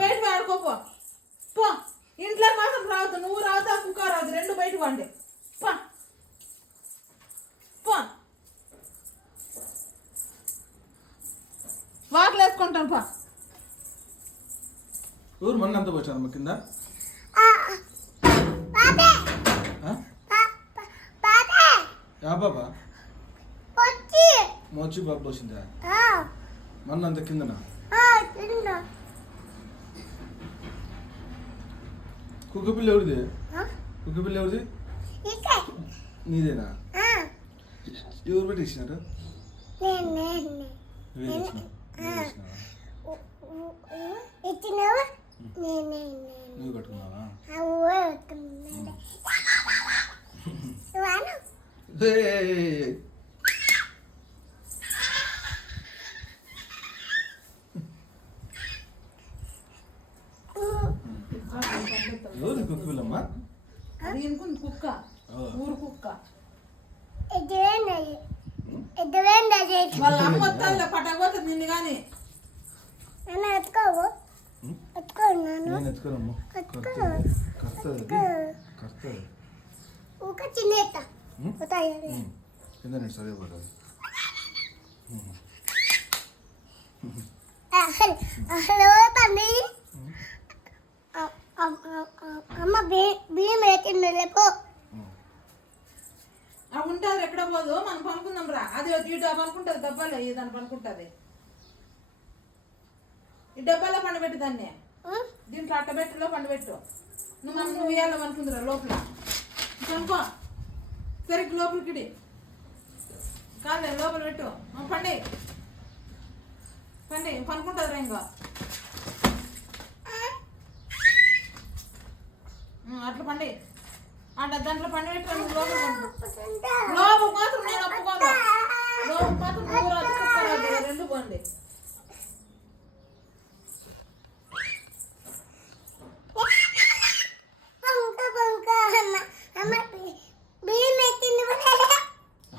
బయట వాడుకోపో పో. ఇంట్లో మాత్రం రావద్దు, నువ్వు రావద్దు, కుక్క రావద్దు, రెండు బయటకు వండి పో పో. వాకిలు వేసుకుంటాను పో. ఊరు మొన్న ఎంత పోసాదమ్మ కింద? యా బాబా మోచి బాబు పోసిందా మొన్న అంత కిందనా? కుక్క పిల్ల ఎవరిది? కుక్క పిల్ల ఎవరిది? నీదేనా? ఎవరు పెట్టేసినారు? నువ్వు కట్టుకున్నావా? ఎవరు కుక్క పిల్లమ్మా? అది ఇంకొంది కుక్క, ఊరు కుక్క. వాళ్ళ అమ్మ వస్తాను పట్టకపోతుంది నిన్ను కానీ. నేను ఎత్తుకోనమ్మా. కింద నేను సరే పడదు. అమ్మ బియ్యం వేసింది రేపు ఉంటుంది ఎక్కడ పోదు, మనం పనుకుందాం రా. అది ఈ డబ్బా అనుకుంటుంది, డబ్బాలో ఏదని పనుకుంటుంది. ఈ డబ్బాలో పండబెట్టు దాన్ని, దీంట్లో అట్టబెట్టులో పండబెట్టు. నువ్వు వేయాలి అనుకుందిరా లోపల కనుకో. సరిగ్గా లోపలికి కాదు లోపల పెట్టు. పండి పండి పనుకుంటుంది రా. ఇంకా అట్లా పండి అంటే దాంట్లో పండి పెట్టు. లోపల మాత్రం నేను ఒప్పుకోను, లోపల మాత్రం నువ్వు రాదు, కుక్క రాదు, రెండు పోండి.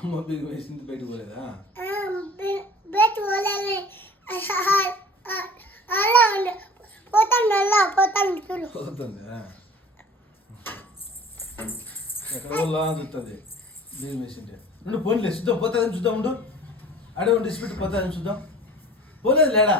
అమ్మ బియ్యం వేసింది బయటకు పోలేదా? పోతుందా? ఎక్కడ చూస్తుంది బియ్యం వేసింటే. నుండి పోనీలే చూద్దాం, పోతుందని చూద్దాం. ఉండు అడే ఉండి ఇసిపెట్టి పోతుందని చూద్దాం. పోలేదు లేడా?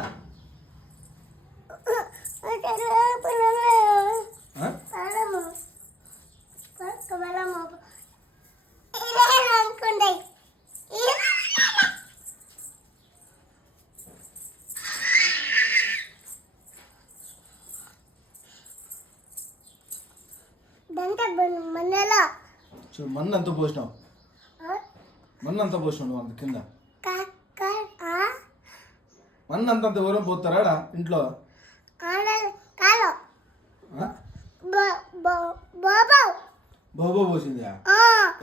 చూడు మన్ను అంత పోసినావు, మన్ను అంత పోసినావు నువ్వు అంత కింద. మన్ను అంతంత ఎవరో పోతారా ఇంట్లో? బాబు పోసిందా?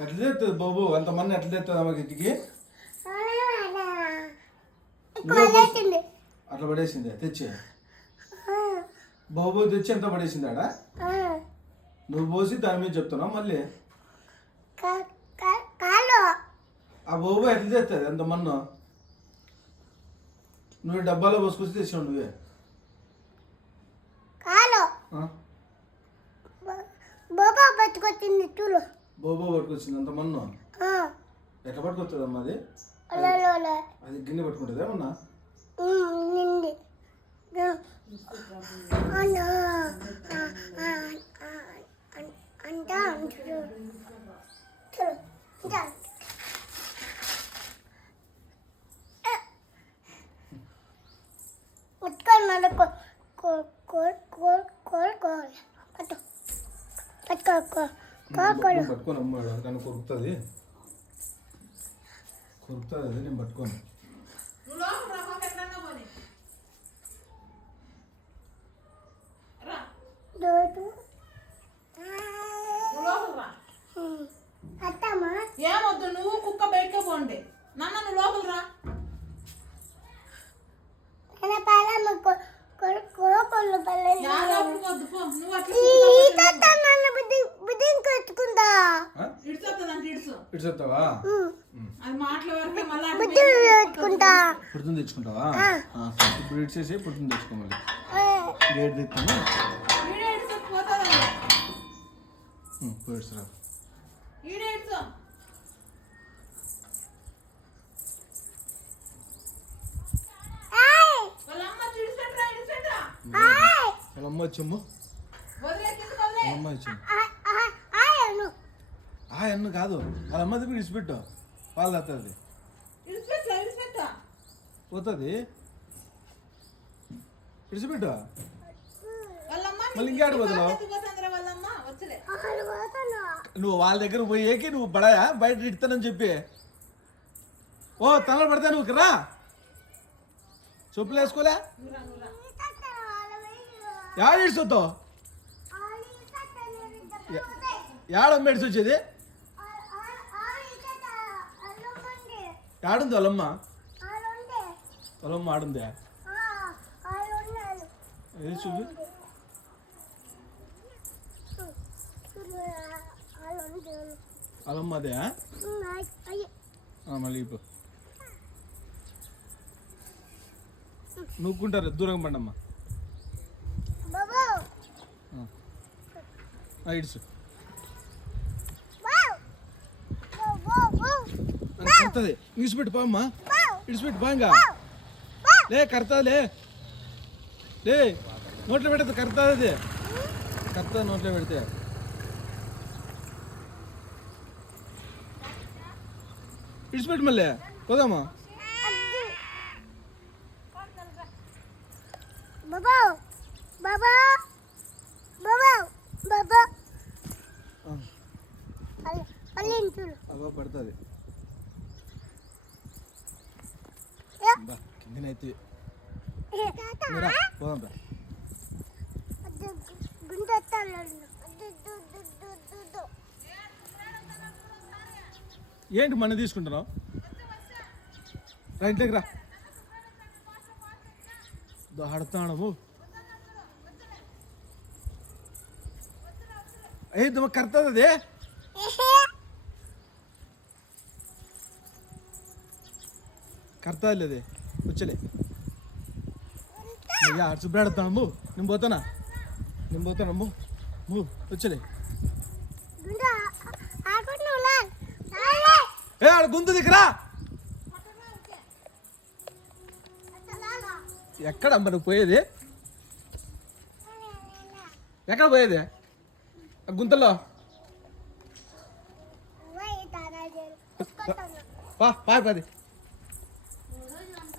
ఎట్లా చేస్తుంది బాబు? అంత మన్ను ఎట్లా చేస్తుంది అమ్మకి ఇంటికి? అట్లా పడేసిందా? తెచ్చి బాబు తెచ్చి ఎంత పడేసిందాడా? నువ్వు పోసి దాని మీద చెప్తున్నావు మళ్ళీ. ఆ బాబు ఎట్లా చేస్తుంది అంత మన్ను? నువ్వు డబ్బాలో పోసుకొచ్చి తెచ్చావు నువ్వే. బోబో పట్టుకొచ్చింది అంత మన్ను. ఎట్లా పట్టుకొస్తుంది అమ్మా అది? అది గిన్నె పట్టుకుంటుంది ఏమన్నా? పట్టుకోను అమ్మ, కానీ కొరుకుతుంది అది. నేను పట్టుకోను. ఏమొద్దు, నువ్వు కుక్క బయటకే పోండి. నాన్న నువ్వు లోపల రా. ఇడ్చుతావా? అది మాటల వరకే మళ్ళీ పుడుతుంది తెచ్చుకుంటావా? ఇప్పుడు ఇడ్చేసి పుడుతుంది తెచ్చుకోమని. గేట్ తెస్తాను ఈడే ఇడ్చు పోతుందమ్మా. పోయిడ్స్ రా ఈడే ఇడ్చు. వాళ్ళ అమ్మ ఇడిచిపెట్టరా, ఇడిచిపెట్టరా. వాళ్ళ అమ్మ వచ్చమ్ము వదిలే, కిందకు వదిలే. వాళ్ళ అమ్మ వచ్చింది ఆ ఎన్ను కాదు వాళ్ళ అమ్మ దగ్గర ఇడిచిపెట్టు పాలు తాగుతుంది ఇడిచిపెట్టరా, ఇడిచిపెట్టరా. పోతుంది ఇడిచిపెట్టు వాళ్ళమ్మ మళ్ళీ ఇంకేడు వదలవు పోతుందిరా వాళ్ళమ్మ. వచ్చలే. నువ్వు వాళ్ళ దగ్గర పోయేకి నువ్వు బడాయా బయట ఇడతానని చెప్పి ఓ తనలు పడతా నువ్వు రా చెప్పులు వేసుకోలే నువ్వురా, నువ్వురా. యాడ ఇడిచొద్దావు యాడ మెడిసి వచ్చేది యాడుంది వాళ్ళమ్మ వాళ్ళమ్మ ఆడుందా ఏది చూపి వాళ్ళమ్మ అదే మళ్ళీ ఇప్పుడు నూక్కుంటారు దూరంగా పండమ్మా ఇడుచు కడుతుంది ఇడిచిపెట్టు పామ్మా ఇడిచిపెట్టు బాగా లే కడతాది లే నోట్లో పెడితే కడతాది అది కడతా నోట్లో పెడితే ఇడిచిపెట్టు మళ్ళీ పోదామా అగో పడుతుంది కిందనైతే పోదాం రా ఏంటి మన తీసుకుంటున్నావు రా ఇంట్లోకి రా ఆడుతాము ఏ తుమ్మ కడుతుంది అదే కడతా లేదే వచ్చలే అయ్యా శుభ్రాడుతాను నేను పోతానా అమ్ము వచ్చలే ఏ ఆడ గుంత దిక్కురా ఎక్కడ అమ్మ నువ్వు పోయేది ఎక్కడ పోయేది గుంతలో పాది